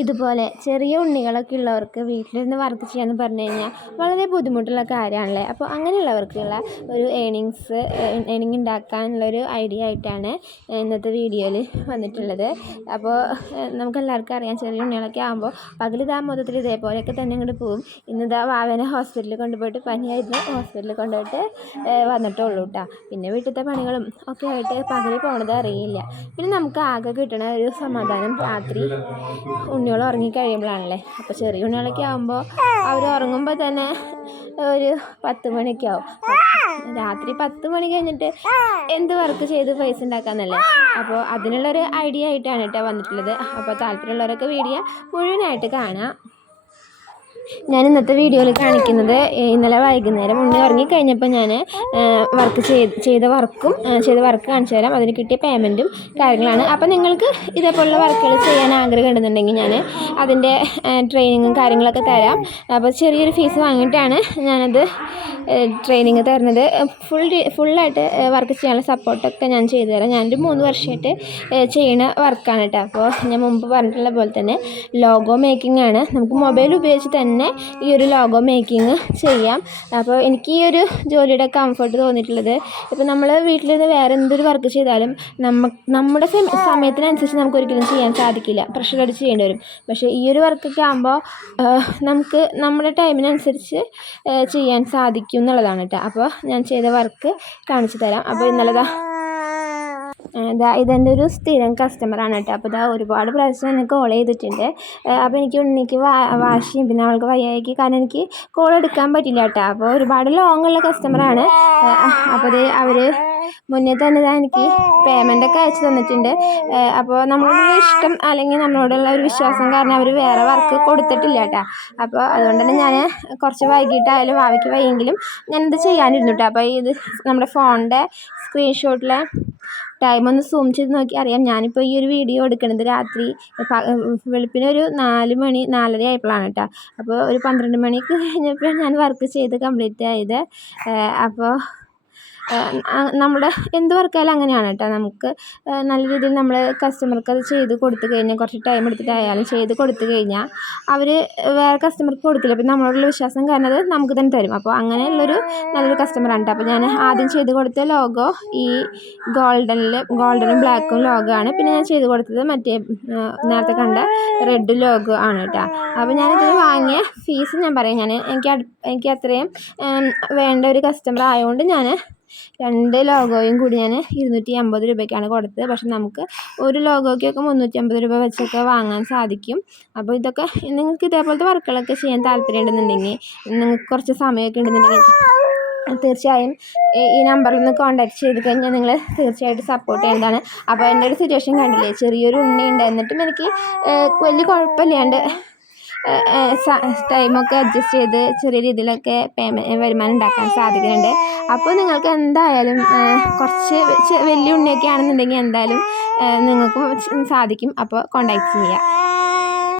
ഇതുപോലെ ചെറിയ ഉണ്ണികളൊക്കെ ഉള്ളവർക്ക് വീട്ടിലിരുന്ന് വർക്ക് ചെയ്യാമെന്ന് പറഞ്ഞു കഴിഞ്ഞാൽ വളരെ ബുദ്ധിമുട്ടുള്ള കാര്യമാണല്ലേ? അപ്പോൾ അങ്ങനെയുള്ളവർക്കുള്ള ഒരു ഏണിങ്സ് ഏണിങ് ഉണ്ടാക്കാനുള്ളൊരു ഐഡിയ ആയിട്ടാണ് ഇന്നത്തെ വീഡിയോയിൽ വന്നിട്ടുള്ളത്. അപ്പോൾ നമുക്കെല്ലാവർക്കും അറിയാം ചെറിയ ഉണ്ണികളൊക്കെ ആകുമ്പോൾ പകലിതാ മൊത്തത്തിൽ ഇതേപോലെയൊക്കെ തന്നെ ഇങ്ങോട്ട് പോകും ഇന്നിതാ വാവനെ ഹോസ്പിറ്റലിൽ കൊണ്ടുപോയിട്ട് പനിയായിരുന്നു. ഹോസ്പിറ്റലിൽ കൊണ്ടുപോയിട്ട് വന്നിട്ടുള്ളൂ കേട്ടോ പിന്നെ വീട്ടിലത്തെ പണികളും ഒക്കെ ആയിട്ട് പകൽ പോകണത് അറിയില്ല. പിന്നെ നമുക്ക് ആകെ കിട്ടണ ഒരു സമാധാനം രാത്രി ഉണ്ണികൾ ഉറങ്ങിക്കഴിയുമ്പോഴാണല്ലേ അപ്പോൾ ചെറിയ ഉണ്ണികളൊക്കെ ആകുമ്പോൾ അവർ ഉറങ്ങുമ്പോൾ തന്നെ ഒരു പത്ത് മണിയൊക്കെ ആവും. രാത്രി പത്ത് മണി കഴിഞ്ഞിട്ട് എന്ത് വർക്ക് ചെയ്ത് പൈസ ഉണ്ടാക്കാന്നല്ലേ? അപ്പോൾ അതിനുള്ളൊരു ഐഡിയ ആയിട്ടാണ് കേട്ടോ വന്നിട്ടുള്ളത്. അപ്പോൾ താല്പര്യമുള്ളവരൊക്കെ വീഡിയോ മുഴുവനായിട്ട് കാണാം ഞാൻ ഇന്നത്തെ വീഡിയോയിൽ കാണിക്കുന്നത് ഇന്നലെ വൈകുന്നേരം ഉണ്ണി ഉറങ്ങിക്കഴിഞ്ഞപ്പോൾ ഞാൻ വർക്ക് ചെയ്ത് ചെയ്ത വർക്കും ചെയ്ത വർക്ക് കാണിച്ചു തരാം. അതിന് കിട്ടിയ പേയ്മെന്റും കാര്യങ്ങളാണ്. അപ്പോൾ നിങ്ങൾക്ക് ഇതേപോലുള്ള വർക്കുകൾ ചെയ്യാൻ ആഗ്രഹം ഉണ്ടെന്നുണ്ടെങ്കിൽ ഞാൻ അതിന്റെ ട്രെയിനിങ്ങും കാര്യങ്ങളൊക്കെ തരാം. അപ്പോൾ ചെറിയൊരു ഫീസ് വാങ്ങിയിട്ടാണ് ഞാനത് ട്രെയിനിങ് തരുന്നത്. ഫുൾ ഫുള്ളായിട്ട് വർക്ക് ചെയ്യാനുള്ള സപ്പോർട്ടൊക്കെ ഞാൻ ചെയ്തു തരാം. ഞാനൊരു മൂന്ന് വർഷമായിട്ട് ചെയ്യുന്ന വർക്കാണ് കേട്ടോ. അപ്പോൾ ഞാൻ മുമ്പ് പറഞ്ഞിട്ടുള്ള പോലെ തന്നെ ലോഗോ മേക്കിംഗ് ആണ്. നമുക്ക് മൊബൈൽ ഉപയോഗിച്ച് തന്നെ ഈ ഒരു ലോഗോ മേക്കിംഗ് ചെയ്യാം. അപ്പോൾ എനിക്ക് ഈ ഒരു ജോലിയുടെ കംഫർട്ട് തോന്നിയിട്ടുള്ളത് ഇപ്പോൾ നമ്മൾ നിന്ന് വേറെ എന്തൊരു വർക്ക് ചെയ്താലും നമ്മ നമ്മുടെ സമയത്തിനനുസരിച്ച് നമുക്ക് ഒരിക്കലും ചെയ്യാൻ സാധിക്കില്ല. പ്രഷർ അടിച്ച് ചെയ്യേണ്ടി വരും. പക്ഷേ ഈ ഒരു വർക്കൊക്കെ ആകുമ്പോൾ നമുക്ക് നമ്മുടെ ടൈമിനനുസരിച്ച് ചെയ്യാൻ സാധിക്കും എന്നുള്ളതാണ് കേട്ടോ അപ്പോൾ ഞാൻ ചെയ്ത വർക്ക് കാണിച്ചു തരാം. അപ്പോൾ ഇന്നലെ ഇതാ ഇതെന്റെ ഒരു സ്ഥിരം കസ്റ്റമറാണ് കേട്ടോ. അപ്പോൾ ഇതാ ഒരുപാട് പ്രാവശ്യം എന്നെ കോൾ ചെയ്തിട്ടുണ്ട്. അപ്പോൾ എനിക്ക് ഉണ്ണിക്ക് വാശിയും പിന്നെ അവൾക്ക് വയ്യായിക്ക് കാരണം എനിക്ക് കോൾ എടുക്കാൻ പറ്റില്ല കേട്ടോ. അപ്പോൾ ഒരുപാട് ലോങ് ഉള്ള കസ്റ്റമറാണ് അപ്പോൾ അത് അവർ മുന്നേ തന്നെ എനിക്ക് പേയ്മെന്റ് ഒക്കെ അയച്ചു തന്നിട്ടുണ്ട്. അപ്പോൾ നമ്മളോടുള്ള ഇഷ്ടം അല്ലെങ്കിൽ നമ്മളോടുള്ള ഒരു വിശ്വാസം കാരണം അവർ വേറെ വർക്ക് കൊടുത്തിട്ടില്ല കേട്ടോ. അപ്പോൾ അതുകൊണ്ട് തന്നെ ഞാൻ കുറച്ച് വൈകിട്ടായാലും ഭാവിക്ക് വൈകിയെങ്കിലും ഞാനിത് ചെയ്യാനിരുന്നു കേട്ടോ. അപ്പോൾ ഇത് നമ്മുടെ ഫോണിന്റെ സ്ക്രീൻഷോട്ടിലെ ടൈം ഒന്ന് സൂം ചെയ്ത് നോക്കി അറിയാം. ഞാനിപ്പോൾ ഈ ഒരു വീഡിയോ എടുക്കുന്നത് രാത്രി വെളുപ്പിന് ഒരു നാല് മണി നാലര ആയപ്പോഴാണ് കേട്ടോ അപ്പോൾ ഒരു പന്ത്രണ്ട് മണിക്ക് കഴിഞ്ഞപ്പോൾ ഞാൻ വർക്ക് ചെയ്ത് കംപ്ലീറ്റ് ആയത്. അപ്പോൾ നമ്മുടെ എന്ത് വർക്കായാലും അങ്ങനെയാണ് കേട്ടോ. നമുക്ക് നല്ല രീതിയിൽ നമ്മൾ കസ്റ്റമർക്ക് അത് ചെയ്ത് കൊടുത്തു കഴിഞ്ഞാൽ കുറച്ച് ടൈം എടുത്തിട്ടായാലും ചെയ്ത് കൊടുത്ത് കഴിഞ്ഞാൽ അവർ വേറെ കസ്റ്റമർക്ക് കൊടുക്കില്ല. അപ്പം നമ്മളോടുള്ള വിശ്വാസം കാരണം അത് നമുക്ക് തന്നെ തരും. അപ്പോൾ അങ്ങനെയുള്ളൊരു നല്ലൊരു കസ്റ്റമറാണ് കേട്ടോ. അപ്പോൾ ഞാൻ ആദ്യം ചെയ്ത് കൊടുത്ത ലോഗോ ഈ ഗോൾഡനിൽ ഗോൾഡനും ബ്ലാക്കും ലോഗോ ആണ്. പിന്നെ ഞാൻ ചെയ്ത് കൊടുത്തത് മറ്റേ നേരത്തെ കണ്ട റെഡ് ലോഗോ ആണ് കേട്ടോ. അപ്പോൾ ഞാനിതിന് വാങ്ങിയ ഫീസ് ഞാൻ പറയാം. ഞാൻ എനിക്ക് എനിക്ക് അത്രയും വേണ്ട ഒരു കസ്റ്റമർ ആയതുകൊണ്ട് ഞാൻ രണ്ട് ലോഗോയും കൂടി ഞാൻ ഇരുന്നൂറ്റി അമ്പത് രൂപയ്ക്കാണ് കൊടുത്തത്. പക്ഷെ നമുക്ക് ഒരു ലോഗോയ്ക്കൊക്കെ മുന്നൂറ്റി അമ്പത് രൂപ വെച്ചൊക്കെ വാങ്ങാൻ സാധിക്കും. അപ്പോൾ ഇതൊക്കെ നിങ്ങൾക്ക് ഇതേപോലത്തെ വർക്കുകളൊക്കെ ചെയ്യാൻ താല്പര്യം ഉണ്ടെന്നുണ്ടെങ്കിൽ നിങ്ങൾക്ക് കുറച്ച് സമയമൊക്കെ ഉണ്ടെന്നുണ്ടെങ്കിൽ തീർച്ചയായും ഈ നമ്പറിൽ നിന്ന് കോൺടാക്ട് ചെയ്ത് കഴിഞ്ഞാൽ നിങ്ങൾ തീർച്ചയായിട്ടും സപ്പോർട്ട് ചെയ്യേണ്ടതാണ്. അപ്പോൾ എന്റെ ഒരു സിറ്റുവേഷൻ കണ്ടില്ലേ? ചെറിയൊരു ഉണ്ണി ഉണ്ട് എന്നിട്ടും എനിക്ക് വലിയ കുഴപ്പമില്ലാണ്ട് ടൈമൊക്കെ അഡ്ജസ്റ്റ് ചെയ്ത് ചെറിയ രീതിയിലൊക്കെ പേയ്മെന്റ് വരുമാനം ഉണ്ടാക്കാൻ സാധിക്കുന്നുണ്ട്. അപ്പോൾ നിങ്ങൾക്ക് എന്തായാലും കുറച്ച് വലിയ ഉണ്ണിയൊക്കെ ആണെന്നുണ്ടെങ്കിൽ എന്തായാലും നിങ്ങൾക്കും സാധിക്കും. അപ്പോൾ കോണ്ടാക്ട് ചെയ്യുക